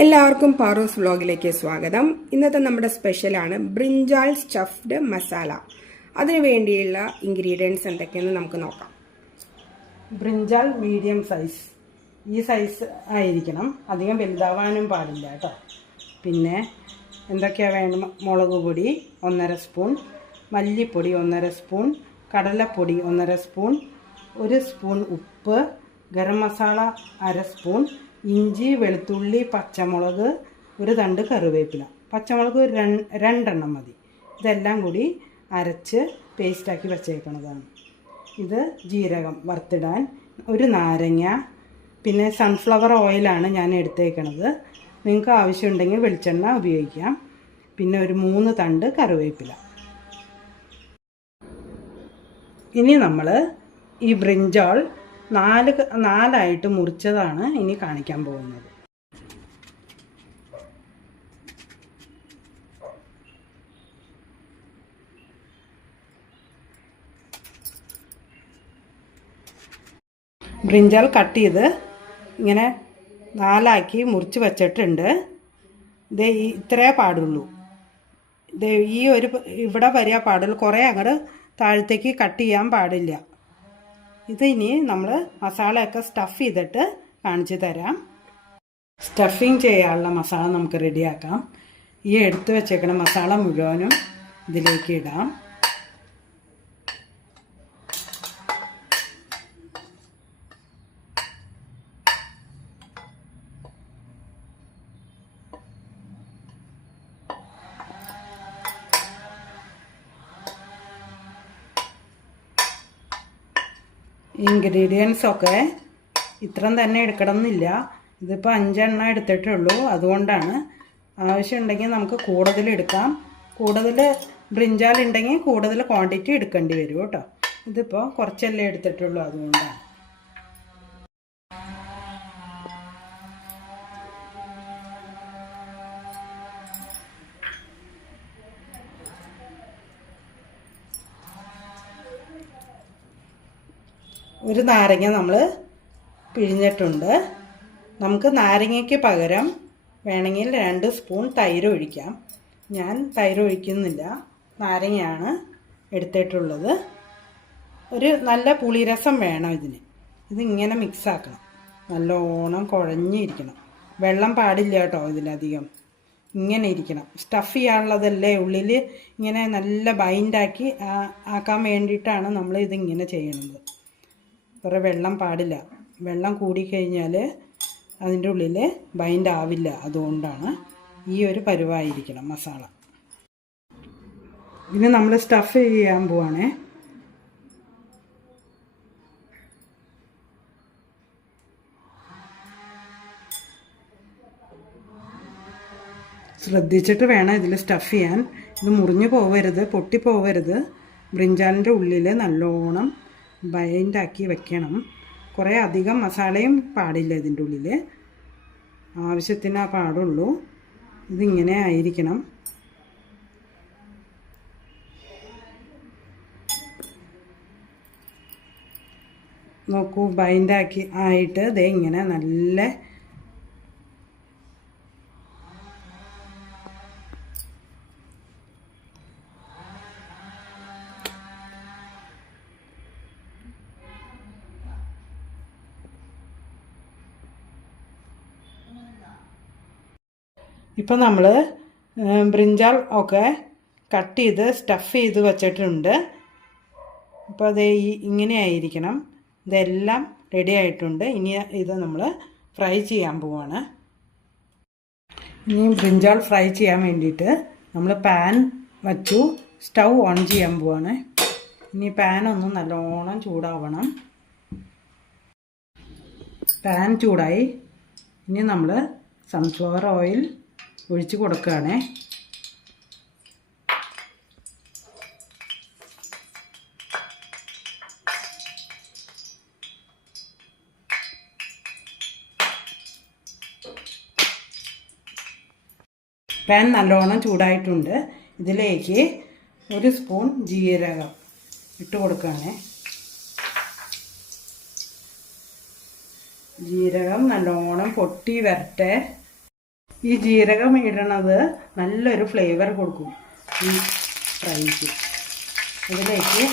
എല്ലാവർക്കും പാറൂസ് വ്ലോഗിലേക്ക് സ്വാഗതം. ഇന്നത്തെ നമ്മുടെ സ്പെഷ്യലാണ് ബ്രിഞ്ചാൾ സ്റ്റഫ്ഡ് മസാല. അതിനു വേണ്ടിയുള്ള ഇൻഗ്രീഡിയൻസ് എന്തൊക്കെയെന്ന് നമുക്ക് നോക്കാം. ബ്രിഞ്ചാൾ മീഡിയം സൈസ്, ഈ സൈസ് ആയിരിക്കണം, അധികം വലുതാവാനും പാടില്ല കേട്ടോ. പിന്നെ എന്തൊക്കെയാണ് വേണം? മുളക് പൊടി 1.5 സ്പൂൺ, മല്ലിപ്പൊടി 1.5 സ്പൂൺ, കടലപ്പൊടി 1.5 സ്പൂൺ, 1 സ്പൂൺ ഉപ്പ്, ഗരം മസാല 1/2 സ്പൂൺ, ഇഞ്ചി, വെളുത്തുള്ളി, പച്ചമുളക്, 1 തണ്ട് കറിവേപ്പില, പച്ചമുളക് 2 മതി. ഇതെല്ലാം കൂടി അരച്ച് പേസ്റ്റാക്കി വച്ചേക്കുന്നതാണ്. ഇത് ജീരകം വറുത്തിടാൻ, 1 നാരങ്ങ, പിന്നെ സൺഫ്ലവർ ഓയിലാണ് ഞാൻ എടുത്തേക്കണത്. നിങ്ങൾക്ക് ആവശ്യമുണ്ടെങ്കിൽ വെളിച്ചെണ്ണ ഉപയോഗിക്കാം. പിന്നെ 3 തണ്ട് കറിവേപ്പില. ഇനി നമ്മൾ ഈ ബ്രിഞ്ചാൾ നാലായിട്ട് മുറിച്ചതാണ് ഇനി കാണിക്കാൻ പോകുന്നത്. ബ്രിഞ്ചാൾ കട്ട് ചെയ്ത് ഇങ്ങനെ 4ആക്കി മുറിച്ച് വച്ചിട്ടുണ്ട്. ഇത് ഇത്രേ പാടുള്ളൂ. ഇത് ഇവിടെ വരിക പാടുള്ളൂ, കുറേ അങ്ങോട്ട് താഴത്തേക്ക് കട്ട് ചെയ്യാൻ പാടില്ല. ഇത് ഇനി നമ്മൾ മസാലയൊക്കെ സ്റ്റഫ് ചെയ്തിട്ട് കാണിച്ചു തരാം. സ്റ്റഫിങ് ചെയ്യാനുള്ള മസാല നമുക്ക് റെഡിയാക്കാം. ഈ എടുത്ത് വെച്ചേക്കുന്ന മസാല മുഴുവനും ഇതിലേക്ക് ഇടാം. ഇൻഗ്രീഡിയൻസ് ഒക്കെ ഇത്രയും തന്നെ എടുക്കണമെന്നില്ല. ഇതിപ്പോൾ 5 എണ്ണം എടുത്തിട്ടുള്ളൂ, അതുകൊണ്ടാണ്. ആവശ്യമുണ്ടെങ്കിൽ നമുക്ക് കൂടുതൽ എടുക്കാം. കൂടുതൽ ബ്രിഞ്ചാൾ ഉണ്ടെങ്കിൽ കൂടുതൽ ക്വാണ്ടിറ്റി എടുക്കേണ്ടി വരും കേട്ടോ. ഇതിപ്പോൾ കുറച്ചല്ലേ എടുത്തിട്ടുള്ളൂ, അതുകൊണ്ടാണ്. ഒരു നാരങ്ങ നമ്മൾ പിഴിഞ്ഞിട്ടുണ്ട്. നമുക്ക് നാരങ്ങയ്ക്ക് പകരം വേണമെങ്കിൽ 2 സ്പൂൺ തൈര് ഒഴിക്കാം. ഞാൻ തൈര് ഒഴിക്കുന്നില്ല, നാരങ്ങയാണ് എടുത്തിട്ടുള്ളത്. ഒരു നല്ല പുളിരസം വേണം ഇതിന്. ഇതിങ്ങനെ മിക്സാക്കണം, നല്ലോണം കുഴഞ്ഞിരിക്കണം. വെള്ളം പാടില്ല കേട്ടോ ഇതിലധികം. ഇങ്ങനെ ഇരിക്കണം. സ്റ്റഫ് ചെയ്യാനുള്ളതല്ലേ, ഉള്ളിൽ ഇങ്ങനെ നല്ല ബൈൻഡാക്കി ആക്കാൻ വേണ്ടിയിട്ടാണ് നമ്മൾ ഇതിങ്ങനെ ചെയ്യണത്. കുറേ വെള്ളം പാടില്ല. വെള്ളം കൂടിക്കഴിഞ്ഞാൽ അതിൻ്റെ ഉള്ളിൽ ബൈൻഡ് ആവില്ല. അതുകൊണ്ടാണ് ഈ ഒരു പരുവായിരിക്കണം മസാല. ഇത് നമ്മൾ സ്റ്റഫ് ചെയ്യാൻ പോവാണേ. ശ്രദ്ധിച്ചിട്ട് വേണം ഇതിൽ സ്റ്റഫ് ചെയ്യാൻ. ഇത് മുറിഞ്ഞു പോവരുത്, പൊട്ടിപ്പോവരുത്. ബ്രിഞ്ചാളിൻ്റെ ഉള്ളിൽ നല്ലോണം ബൈൻഡാക്കി വെക്കണം. കുറേ അധികം മസാലയും പാടില്ല ഇതിൻ്റെ ഉള്ളിൽ, ആവശ്യത്തിനേ പാടുള്ളൂ. ഇതിങ്ങനെ ആയിരിക്കണം. നോക്കൂ, ബൈൻഡാക്കി ആയിട്ട് ദേ ഇങ്ങനെ നല്ല ഇപ്പം നമ്മൾ ബ്രിഞ്ചാൾ ഒക്കെ കട്ട് ചെയ്ത് സ്റ്റഫ് ചെയ്ത് വച്ചിട്ടുണ്ട്. അപ്പോൾ അത് ഇങ്ങനെ ആയിരിക്കണം. ഇതെല്ലാം റെഡി ആയിട്ടുണ്ട്. ഇനി ഇത് നമ്മൾ ഫ്രൈ ചെയ്യാൻ പോവാണ്. ഇനി ബ്രിഞ്ചാൾ ഫ്രൈ ചെയ്യാൻ വേണ്ടിയിട്ട് നമ്മൾ പാൻ വച്ചു, സ്റ്റൗ ഓൺ ചെയ്യാൻ പോവാണ്. ഇനി പാൻ ഒന്ന് നല്ലോണം ചൂടാവണം. പാൻ ചൂടായി. ഇനി നമ്മൾ സൺഫ്ലവർ ഓയിൽ ഒഴിച്ച് കൊടുക്കുകയാണേ. പാൻ നല്ലോണം ചൂടായിട്ടുണ്ട്. ഇതിലേക്ക് 1 സ്പൂൺ ജീരകം ഇട്ട് കൊടുക്കുകയാണേ. ജീരകം നല്ലോണം പൊട്ടി വരട്ടെ. ഈ ജീരകം ഇടണത് നല്ലൊരു ഫ്ലേവർ കൊടുക്കും ഈ ഫ്രൈക്ക്. അതിലേക്ക്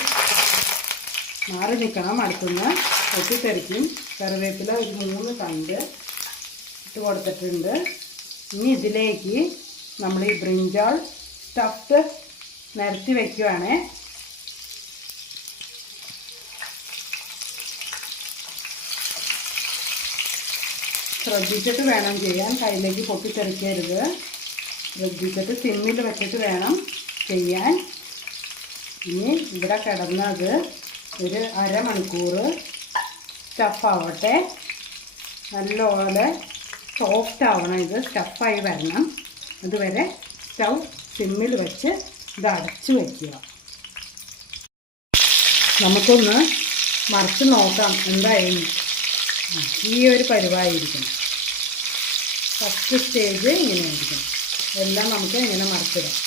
മാറി നിൽക്കണം, അടുത്തുനിന്ന് പൊട്ടിത്തെറിക്കും. കറിവേപ്പില ഒരു 3 തണ്ട് ഇട്ട് കൊടുത്തിട്ടുണ്ട്. ഇനി ഇതിലേക്ക് നമ്മൾ ഈ ബ്രിഞ്ചാൾ സ്റ്റഫ്ഡ് നിരത്തി വയ്ക്കുവാണ്. ശ്രദ്ധിച്ചിട്ട് വേണം ചെയ്യാൻ, കയ്യിലേക്ക് പൊട്ടിത്തെറിക്കരുത്. ശ്രദ്ധിച്ചിട്ട് സിമ്മിൽ വെച്ചിട്ട് വേണം ചെയ്യാൻ. ഇനി ഇവിടെ കിടന്നത് ഒരു അരമണിക്കൂർ സ്റ്റഫാവട്ടെ. നല്ലപോലെ സോഫ്റ്റ് ആവണം, ഇത് സ്റ്റഫായി വരണം. അതുവരെ സ്റ്റൗ സിമ്മിൽ വെച്ച് ഇത് അടച്ച് വയ്ക്കുക. നമുക്കൊന്ന് മറിച്ച് നോക്കാം എന്തായാലും. ഈ ഒരു പരുവായിരിക്കണം. First stage ഇങ്ങനെയായിരിക്കണം. എല്ലാം നമുക്ക് ഇങ്ങനെ മറിച്ചിടാം.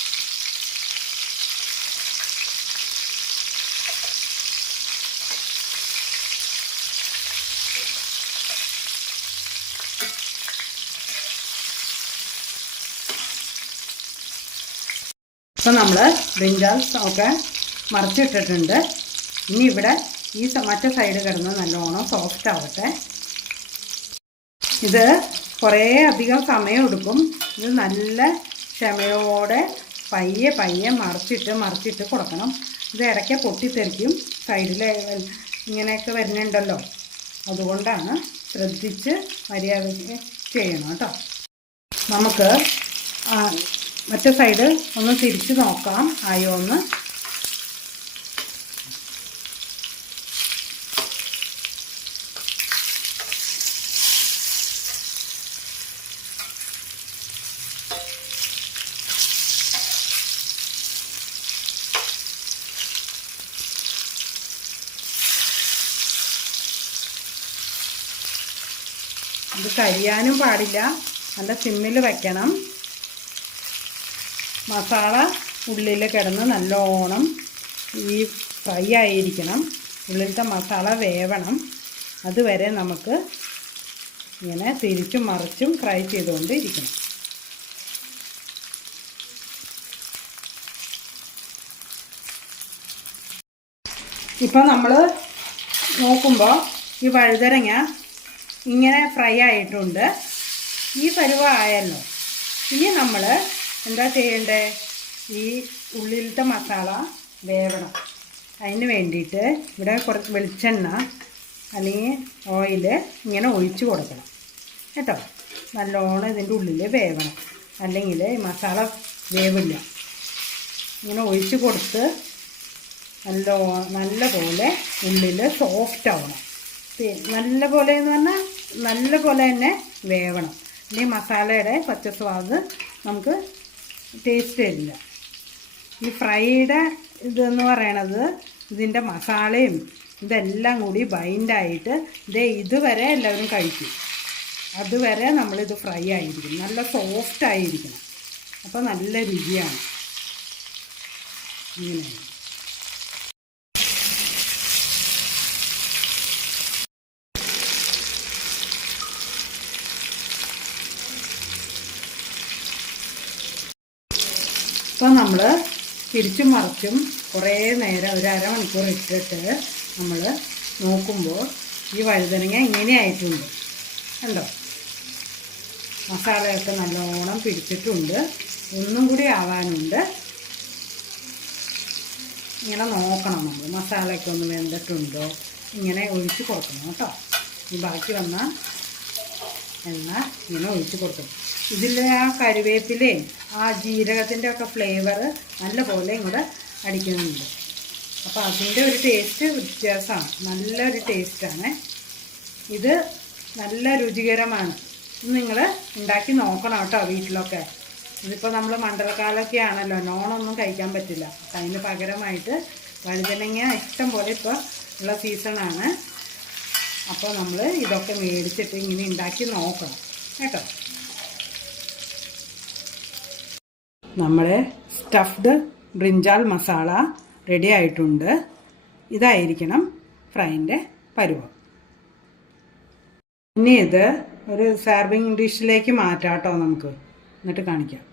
ഇപ്പം നമ്മൾ ബ്രിഞ്ചാൾസ് ഒക്കെ മറിച്ചിട്ടിട്ടുണ്ട്. ഇനി ഇവിടെ ഈ മറ്റേ സൈഡ് കിടന്ന് നല്ലോണം സോഫ്റ്റ് ആവട്ടെ. ഇത് കുറേ അധികം സമയം എടുക്കും. ഇത് നല്ല ക്ഷമയോടെ പയ്യെ പയ്യെ മറിച്ചിട്ട് കൊടുക്കണം. ഇത് ഇടയ്ക്ക് പൊട്ടിത്തെറിക്കും, സൈഡിൽ ഇങ്ങനെയൊക്കെ വരുന്നുണ്ടല്ലോ. അതുകൊണ്ടാണ് ശ്രദ്ധിച്ച് മര്യാദയ്ക്ക് ചെയ്യണം കേട്ടോ. നമുക്ക് മറ്റേ സൈഡ് ഒന്ന് തിരിച്ച് നോക്കാം ആയോ ഒന്ന്. ഇത് കരിയാനും പാടില്ല, നല്ല സിമ്മിൽ വയ്ക്കണം. മസാല ഉള്ളിൽ കിടന്ന് നല്ലോണം ഈ ഫ്രൈ ആയിരിക്കണം. ഉള്ളിലത്തെ മസാല വേവണം. അതുവരെ നമുക്ക് ഇങ്ങനെ തിരിച്ചും മറിച്ചും ഫ്രൈ ചെയ്തുകൊണ്ട് ഇരിക്കണം. ഇപ്പം നമ്മൾ നോക്കുമ്പോൾ ഈ വഴുതനങ്ങ ഇങ്ങനെ ഫ്രൈ ആയിട്ടുണ്ട്. ഈ പരുവമായല്ലോ. ഇനി നമ്മൾ എന്താ ചെയ്യണ്ടേ? ഈ ഉള്ളിലത്തെ മസാല വേവണം. അതിന് വേണ്ടിയിട്ട് ഇവിടെ കുറച്ച് വെളിച്ചെണ്ണ അല്ലെങ്കിൽ ഓയിൽ ഇങ്ങനെ ഒഴിച്ച് കൊടുക്കണം കേട്ടോ. നല്ലോണം ഇതിൻ്റെ ഉള്ളിൽ വേവണം, അല്ലെങ്കിൽ മസാല വേവില്ല. ഇങ്ങനെ ഒഴിച്ച് കൊടുത്ത് നല്ലപോലെ ഉള്ളിൽ സോഫ്റ്റ് ആവണം. നല്ല പോലെ എന്ന് പറഞ്ഞാൽ നല്ല പോലെ തന്നെ വേവണം. അല്ലെങ്കിൽ മസാലയുടെ പച്ചസ്വാദ് നമുക്ക് ടേസ്റ്റ് തരില്ല. ഈ ഫ്രൈയുടെ ഇതെന്ന് പറയണത് ഇതിൻ്റെ മസാലയും ഇതെല്ലാം കൂടി ബൈൻഡായിട്ട് ഇതുവരെ എല്ലാവരും കഴിക്കും. അതുവരെ നമ്മളിത് ഫ്രൈ ആയിരിക്കും, നല്ല സോഫ്റ്റ് ആയിരിക്കണം. അപ്പോൾ നല്ല രുചിയാണ്. ഇങ്ങനെയാണ്. അപ്പോൾ നമ്മൾ തിരിച്ചും മറിച്ചും കുറേ നേരം ഒരു അരമണിക്കൂർ ഇട്ടിട്ട് നമ്മൾ നോക്കുമ്പോൾ ഈ വഴുതനങ്ങ ഇങ്ങനെ ആയിട്ടുണ്ട് കണ്ടോ. മസാലയൊക്കെ നല്ലോണം പിടിച്ചിട്ടുണ്ട്. ഒന്നും കൂടി ആവാനുണ്ട്. ഇങ്ങനെ നോക്കണം നമ്മൾ, മസാലയൊക്കെ ഒന്ന് വെന്തിട്ടുണ്ടോ. ഇങ്ങനെ ഒഴിച്ച് കൊടുക്കണം കേട്ടോ. ഈ ബാക്കി വന്ന എണ്ണ ഇങ്ങനെ ഒഴിച്ച് കൊടുക്കണം. ഇതിൽ ആ കറിവേപ്പിലയും ആ ജീരകത്തിൻ്റെ ഒക്കെ ഫ്ലേവർ നല്ലപോലെ ഇങ്ങോട്ട് അടിക്കുന്നുണ്ട്. അപ്പോൾ അതിൻ്റെ ഒരു ടേസ്റ്റ് വ്യത്യാസമാണ്, നല്ലൊരു ടേസ്റ്റാണ്. ഇത് നല്ല രുചികരമാണ്. നിങ്ങൾ ഉണ്ടാക്കി നോക്കണം കേട്ടോ വീട്ടിലൊക്കെ. ഇതിപ്പോൾ നമ്മൾ മണ്ഡലക്കാലമൊക്കെ ആണല്ലോ, നോണൊന്നും കഴിക്കാൻ പറ്റില്ല. അപ്പം അതിന് പകരമായിട്ട് വഴുതനങ്ങ ഇഷ്ടം പോലെ ഇപ്പോൾ ഉള്ള സീസണാണ്. അപ്പോൾ നമ്മൾ ഇതൊക്കെ മേടിച്ചിട്ട് ഇങ്ങനെ ഉണ്ടാക്കി നോക്കണം കേട്ടോ. നമ്മുടെ സ്റ്റഫ്ഡ് ബ്രിഞ്ചാൾ മസാല റെഡി ആയിട്ടുണ്ട്. ഇതായിരിക്കണം ഫ്രൈൻ്റെ പരുവം. ഇനി ഇത് ഒരു സെർവിങ് ഡിഷിലേക്ക് മാറ്റാം കേട്ടോ നമുക്ക്. എന്നിട്ട് കാണിക്കാം.